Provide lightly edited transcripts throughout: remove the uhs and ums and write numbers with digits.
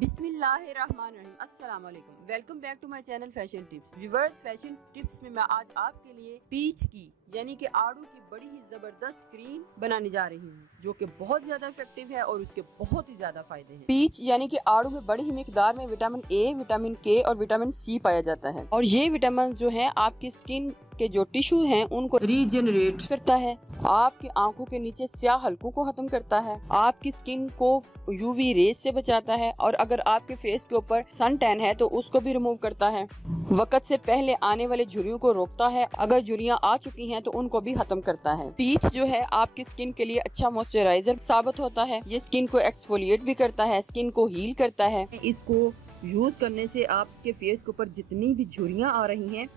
बिस्मिल्लाहिर्रहमानिर्रहीम। अस्सलाम वालेकुम। Welcome back to my channel fashion tips. Viewers, fashion tips में मैं आज आपके लिए पीच की यानी कि आड़ू की बड़ी ही जबरदस्त क्रीम बनाने जा रही हूँ, जो कि बहुत ज्यादा इफेक्टिव है और उसके बहुत ही ज्यादा फायदे हैं। पीच यानी कि आड़ू में बड़ी ही मिकदार में विटामिन ए, विटामिन के और विटामिन सी पाया जाता है और ये विटामिन जो है आपकी स्किन के जो टिश्यू हैं उनको रीजनरेट करता है, आपकी आंखों के नीचे स्याह हलकों को खत्म करता है, आपकी स्किन को यूवी रेज से बचाता है और अगर आपके फेस के ऊपर सन टैन है तो उसको भी रिमूव करता है। वक्त से पहले आने वाले झुर्रियों को रोकता है, अगर झुर्रियां आ चुकी हैं तो उनको भी खत्म करता है। पीच जो है आपकी स्किन के लिए अच्छा मॉइस्चराइजर साबित होता है। ये स्किन को एक्सफोलिएट भी करता है, स्किन को हील करता है। इसको यूज करने से आपके फेस के ऊपर जितनी भी झुर्रियां आ रही हैं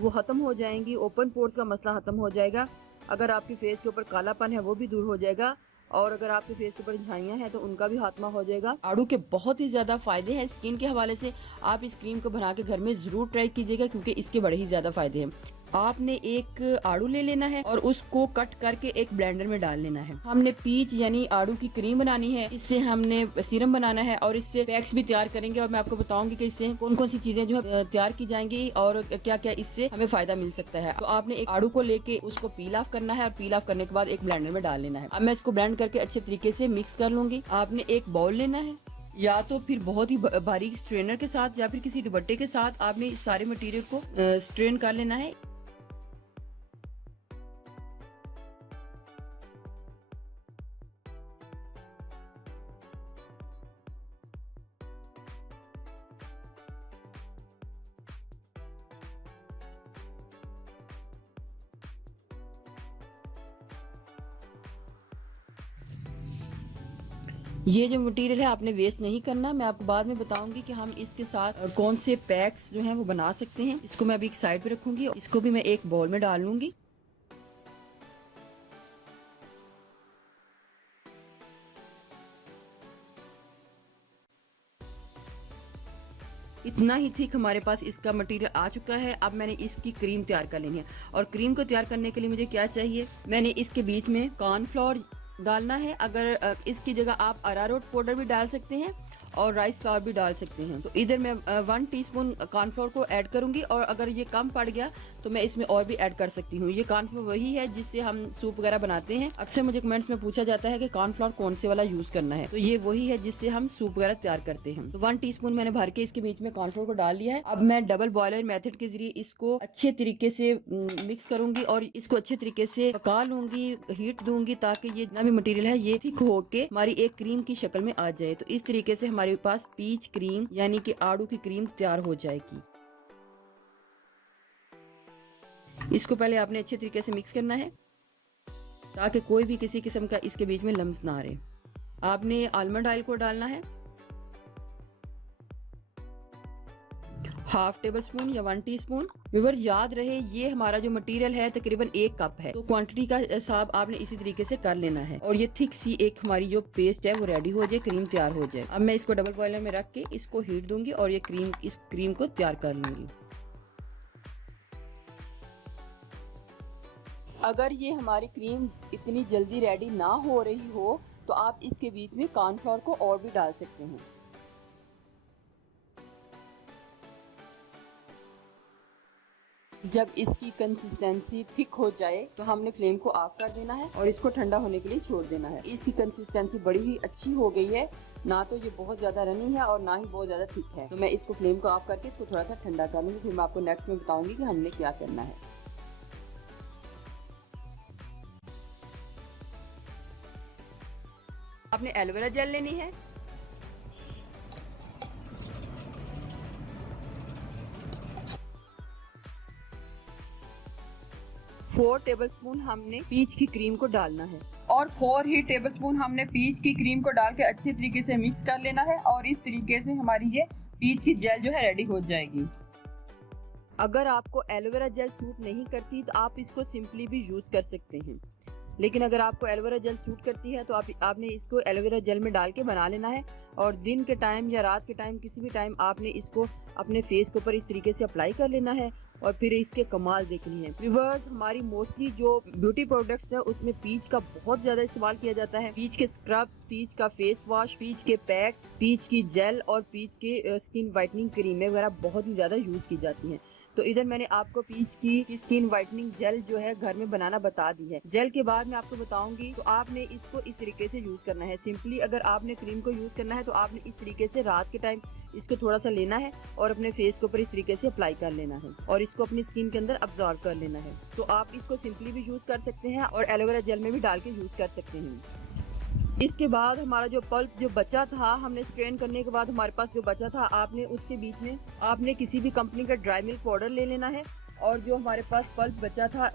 वो खत्म हो जाएंगी। ओपन पोर्स का मसला खत्म हो जाएगा। अगर आपके फेस के ऊपर कालापन है वो भी दूर हो जाएगा और अगर आपके फेस के ऊपर झाइयाँ हैं तो उनका भी खात्मा हो जाएगा। आड़ू के बहुत ही ज्यादा फायदे हैं स्किन के हवाले से। आप इस क्रीम को बना के घर में जरूर ट्राई कीजिएगा क्योंकि इसके बड़े ही ज्यादा फायदे हैं। आपने एक आड़ू ले लेना है और उसको कट करके एक ब्लेंडर में डाल लेना है। हमने पीच यानी आड़ू की क्रीम बनानी है, इससे हमने सीरम बनाना है और इससे पैक्स भी तैयार करेंगे और मैं आपको बताऊंगी कि इससे कौन कौन सी चीजें जो है तैयार की जाएंगी और क्या क्या इससे हमें फायदा मिल सकता है। तो आपने एक आड़ू को लेके उसको पील ऑफ करना है और पील ऑफ करने के बाद एक ब्लेंडर में डाल लेना है। अब मैं इसको ब्लेंड करके अच्छे तरीके से मिक्स कर लूंगी। आपने एक बाउल लेना है या तो फिर बहुत ही बारीक स्ट्रेनर के साथ या फिर किसी दुपट्टे के साथ आपने इस सारे मटेरियल को स्ट्रेन कर लेना है। ये जो मटेरियल है आपने वेस्ट नहीं करना। मैं आपको बाद में बताऊंगी कि हम इसके साथ कौन से पैक्स जो हैं वो बना सकते हैं। इसको मैं अभी एक साइड पे रखूंगी, इसको भी मैं एक बाउल में डाल लूंगी। इतना ही थिक हमारे पास इसका मटेरियल आ चुका है। अब मैंने इसकी क्रीम तैयार कर लेनी है और क्रीम को तैयार करने के लिए मुझे क्या चाहिए, मैंने इसके बीच में कॉर्नफ्लोर डालना है। अगर इसकी जगह आप अरारोट पाउडर भी डाल सकते हैं और राइस फ्लावर भी डाल सकते हैं। तो इधर मैं 1 टीस्पून कॉर्नफ्लोर को ऐड करूंगी और अगर ये कम पड़ गया तो मैं इसमें और भी ऐड कर सकती हूँ। ये कॉर्नफ्लोर वही है जिससे हम सूप वगैरह बनाते हैं। अक्सर मुझे कमेंट्स में पूछा जाता है कि कॉर्नफ्लोर कौन से वाला यूज करना है, तो ये वही है जिससे हम सूप वगैरह तैयार करते हैं। तो 1 टीस्पून मैंने भर के इसके बीच में कॉर्नफ्लोर को डाल लिया है। अब मैं डबल बॉयलर मेथड के जरिए इसको अच्छे तरीके से मिक्स करूंगी और इसको अच्छे तरीके से पका लूंगी, हीट दूंगी ताकि ये जितना भी मटेरियल है ये थिक होके हमारी एक क्रीम की शक्ल में आ जाए। तो इस तरीके से हमारे पास पीच क्रीम यानी कि आड़ू की क्रीम तैयार हो जाएगी। इसको पहले आपने अच्छे तरीके से मिक्स करना है ताकि कोई भी किसी किस्म का इसके बीच में लम्स ना रहे। आपने आलमंड ऑयल को डालना है, 1/2 टेबल स्पून या 1 टीस्पून। व्यूअर याद रहे ये हमारा जो मटेरियल है तकरीबन 1 कप है, तो क्वांटिटी का हिसाब आपने इसी तरीके से कर लेना है और ये थिक सी एक हमारी जो पेस्ट है वो रेडी हो जाए, क्रीम तैयार हो जाए। अब मैं इसको डबल बॉयलर में रख के इसको हीट दूंगी और ये इस क्रीम को तैयार कर लूंगी। अगर ये हमारी क्रीम इतनी जल्दी रेडी ना हो रही हो तो आप इसके बीच में कॉर्नफ्लोर को और भी डाल सकते हैं। जब इसकी कंसिस्टेंसी थिक हो जाए तो हमने फ्लेम को ऑफ कर देना है और इसको ठंडा होने के लिए छोड़ देना है। इसकी कंसिस्टेंसी बड़ी ही अच्छी हो गई है, ना तो ये बहुत ज़्यादा रनी है और ना ही बहुत ज़्यादा थिक है। तो मैं इसको फ्लेम को ऑफ करके इसको थोड़ा सा ठंडा कर लूँगी, फिर मैं आपको नेक्स्ट में बताऊँगी कि हमने क्या करना है। आपने एलोवेरा जेल लेनी है, 4 टेबलस्पून हमने पीच की क्रीम को डालना है और 4 ही टेबलस्पून हमने पीच की क्रीम को डाल के अच्छे तरीके से मिक्स कर लेना है और इस तरीके से हमारी ये पीच की जेल जो है रेडी हो जाएगी। अगर आपको एलोवेरा जेल सूट नहीं करती तो आप इसको सिंपली भी यूज कर सकते हैं। लेकिन अगर आपको एलोवेरा जेल सूट करती है तो आपने इसको एलोवेरा जेल में डाल के बना लेना है और दिन के टाइम या रात के टाइम किसी भी टाइम आपने इसको अपने फेस के ऊपर इस तरीके से अप्लाई कर लेना है और फिर इसके कमाल देखनी है। व्यूअर्स, हमारी मोस्टली जो ब्यूटी प्रोडक्ट्स है उसमें पीच का बहुत ज्यादा इस्तेमाल किया जाता है। पीच के स्क्रब्स, पीच का फेस वॉश, पीच के पैक्स, पीच की जेल और पीच के स्किन वाइटनिंग क्रीमें वगैरह बहुत ही ज्यादा यूज की जाती हैं। तो इधर मैंने आपको पीच की स्किन वाइटनिंग जेल जो है घर में बनाना बता दी है। जेल के बाद मैं आपको बताऊंगी तो आपने इसको इस तरीके से यूज करना है। सिंपली अगर आपने क्रीम को यूज करना है तो आपने इस तरीके से रात के टाइम इसको थोड़ा सा लेना है और अपने फेस के ऊपर इस तरीके से अप्लाई कर लेना है और इसको अपनी स्किन के अंदर अब्जॉर्ब कर लेना है। तो आप इसको सिंपली भी यूज कर सकते हैं और एलोवेरा जेल में भी डाल के यूज कर सकते हैं। इसके बाद हमारा जो पल्प जो बचा था, हमने स्ट्रेन करने के बाद हमारे पास जो बचा था, आपने उसके बीच में आपने किसी भी कंपनी का ड्राई मिल्क पाउडर ले लेना है और जो हमारे पास पल्प बचा था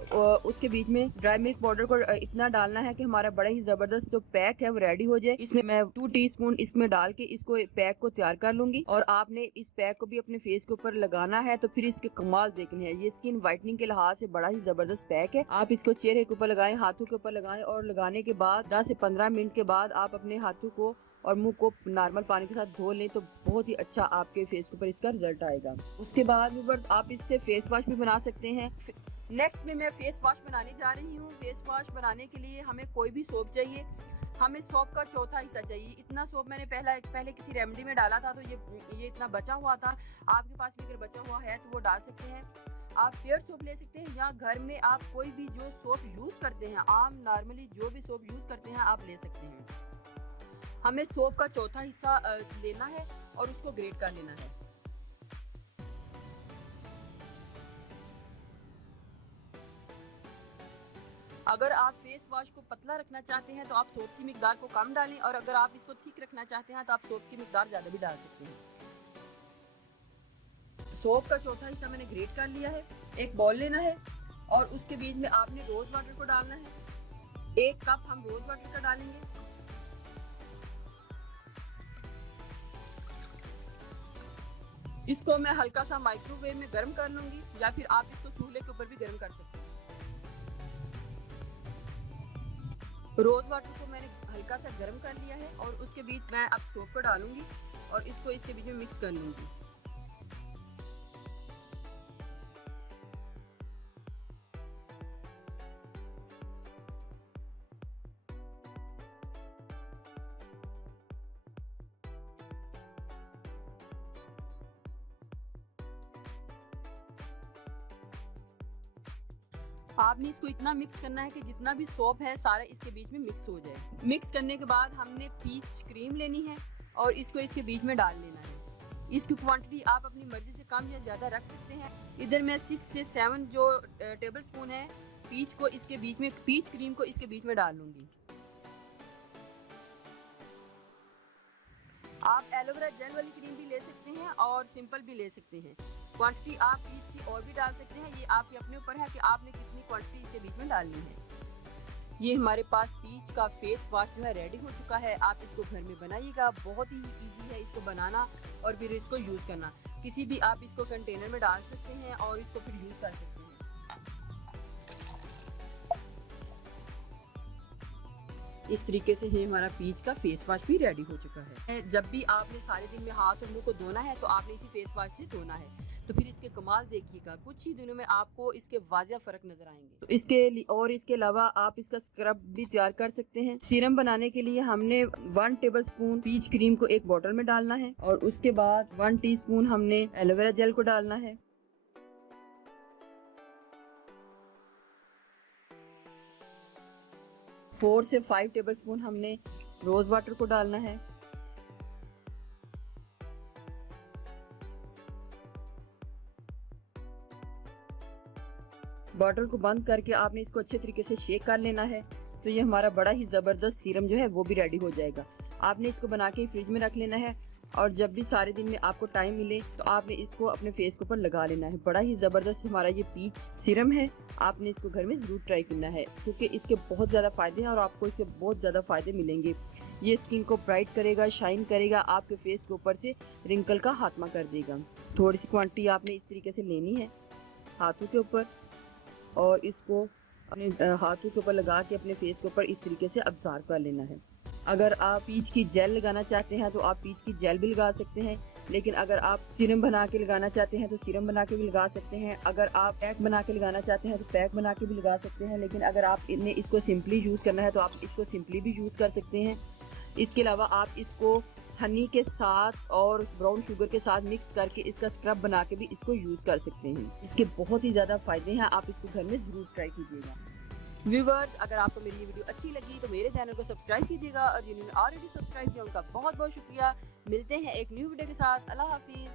उसके बीच में ड्राई मिल्क पाउडर को इतना डालना है कि हमारा बड़ा ही जबरदस्त जो पैक है वो रेडी हो जाए। इसमें मैं 2 टीस्पून इसमें डाल के इसको पैक को तैयार कर लूंगी और आपने इस पैक को भी अपने फेस के ऊपर लगाना है। तो फिर इसके कमाल देखने हैं। ये स्किन व्हाइटनिंग के लिहाज से बड़ा ही जबरदस्त पैक है। आप इसको चेहरे के ऊपर लगाएं, हाथों के ऊपर लगाएं और लगाने के बाद 10 से 15 मिनट के बाद आप अपने हाथों को और मुंह को नॉर्मल पानी के साथ धो लें तो बहुत ही अच्छा आपके फेस के ऊपर इसका रिजल्ट आएगा। उसके बाद आप इससे फेस वॉश भी बना सकते हैं। नेक्स्ट में मैं फेस वॉश बनाने जा रही हूँ। फेस वॉश बनाने के लिए हमें कोई भी सोप चाहिए। हमें सोप का चौथा हिस्सा चाहिए। इतना सोप मैंने पहले किसी रेमेडी में डाला था तो ये इतना बचा हुआ था। आपके पास भी अगर बचा हुआ है तो वो डाल सकते हैं। आप पेयर सोप ले सकते हैं या घर में आप कोई भी जो सोप यूज करते हैं, आम नॉर्मली जो भी सोप यूज करते हैं आप ले सकते हैं। हमें सोप का चौथा हिस्सा लेना है और उसको ग्रेट कर लेना है। अगर आप फेस वॉश को पतला रखना चाहते हैं तो आप सोप की मिकदार को कम डालें और अगर आप इसको थिक रखना चाहते हैं तो आप सोप की मिकदार ज्यादा भी डाल सकते हैं। सोप का चौथा हिस्सा मैंने ग्रेट कर लिया है। एक बॉल लेना है और उसके बीच में आपने रोज वाटर को डालना है। 1 कप हम रोज वाटर का डालेंगे। इसको मैं हल्का सा माइक्रोवेव में गर्म कर लूंगी या फिर आप इसको चूल्हे के ऊपर भी गर्म कर सकते हैं। रोज वाटर को मैंने हल्का सा गर्म कर लिया है और उसके बीच मैं अब सोप को डालूंगी और इसको इसके बीच में मिक्स कर लूंगी। आपने इसको इतना मिक्स करना है कि जितना भी सोप है सारा इसके बीच में मिक्स हो जाए। मिक्स करने के बाद हमने पीच क्रीम लेनी है और इसको इसके बीच में डाल लेना है। इसकी क्वांटिटी आप अपनी मर्जी से कम या ज़्यादा रख सकते हैं। इधर मैं 6 से 7 जो टेबल स्पून है पीच क्रीम को इसके बीच में डाल लूँगी। आप एलोवेरा जेल वाली क्रीम भी ले सकते हैं और सिंपल भी ले सकते हैं। क्वांटिटी आप पीच की और भी डाल सकते हैं। ये आपके अपने ऊपर है कि आपने कितनी क्वांटिटी इसके बीच में डालनी है। ये हमारे पास पीच का फेस वॉश जो है रेडी हो चुका है। आप इसको घर में बनाइएगा। बहुत ही इजी है इसको बनाना और फिर इसको यूज़ करना। किसी भी आप इसको कंटेनर में डाल सकते हैं और इसको फिर यूज़ कर सकते हैं। इस तरीके से ये हमारा पीच का फेस वॉश भी रेडी हो चुका है। जब भी आपने सारे दिन में हाथ और मुंह को धोना है तो आपने इसी फेस वॉश से धोना है। तो फिर इसके कमाल देखिएगा, कुछ ही दिनों में आपको इसके वाजिया फर्क नजर आएंगे। तो इसके अलावा आप इसका स्क्रब भी तैयार कर सकते हैं। सीरम बनाने के लिए हमने 1 टेबल स्पून पीच क्रीम को एक बोतल में डालना है और उसके बाद 1 टीस्पून हमने एलोवेरा जेल को डालना है। 4 से 5 टेबल स्पून हमने रोज वाटर को डालना है। बॉटल को बंद करके आपने इसको अच्छे तरीके से शेक कर लेना है। तो ये हमारा बड़ा ही ज़बरदस्त सीरम जो है वो भी रेडी हो जाएगा। आपने इसको बना के फ्रिज में रख लेना है और जब भी सारे दिन में आपको टाइम मिले तो आपने इसको अपने फेस के ऊपर लगा लेना है। बड़ा ही ज़बरदस्त हमारा ये पीच सीरम है। आपने इसको घर में ज़रूर ट्राई करना है क्योंकि इसके बहुत ज़्यादा फ़ायदे हैं और आपको इसके बहुत ज़्यादा फ़ायदे मिलेंगे। ये स्किन को ब्राइट करेगा, शाइन करेगा, आपके फेस के ऊपर से रिंकल का खात्मा कर देगा। थोड़ी सी क्वांटिटी आपने इस तरीके से लेनी है हाथों के ऊपर और इसको अपने हाथों के ऊपर लगा के अपने फेस के ऊपर इस तरीके से अब्जॉर्ब कर लेना है। अगर आप पीच की जेल लगाना चाहते हैं तो आप पीच की जेल भी लगा सकते हैं, लेकिन अगर आप सीरम बना के लगाना चाहते हैं तो सीरम बना के भी लगा सकते हैं। अगर आप पैक बना के लगाना चाहते हैं तो पैक बना के भी लगा सकते हैं, लेकिन अगर आप इसको सिंपली यूज़ करना है तो आप इसको सिंपली भी यूज़ कर सकते हैं। इसके अलावा आप इसको हनी के साथ और ब्राउन शुगर के साथ मिक्स करके इसका स्क्रब बना के भी इसको यूज़ कर सकते हैं। इसके बहुत ही ज़्यादा फ़ायदे हैं, आप इसको घर में ज़रूर ट्राई कीजिएगा। व्यूवर्स, अगर आपको मेरी ये वीडियो अच्छी लगी तो मेरे चैनल को सब्सक्राइब कीजिएगा और जिन्होंने ऑलरेडी सब्सक्राइब किया उनका बहुत बहुत शुक्रिया। मिलते हैं एक न्यू वीडियो के साथ। अल्लाह हाफिज़।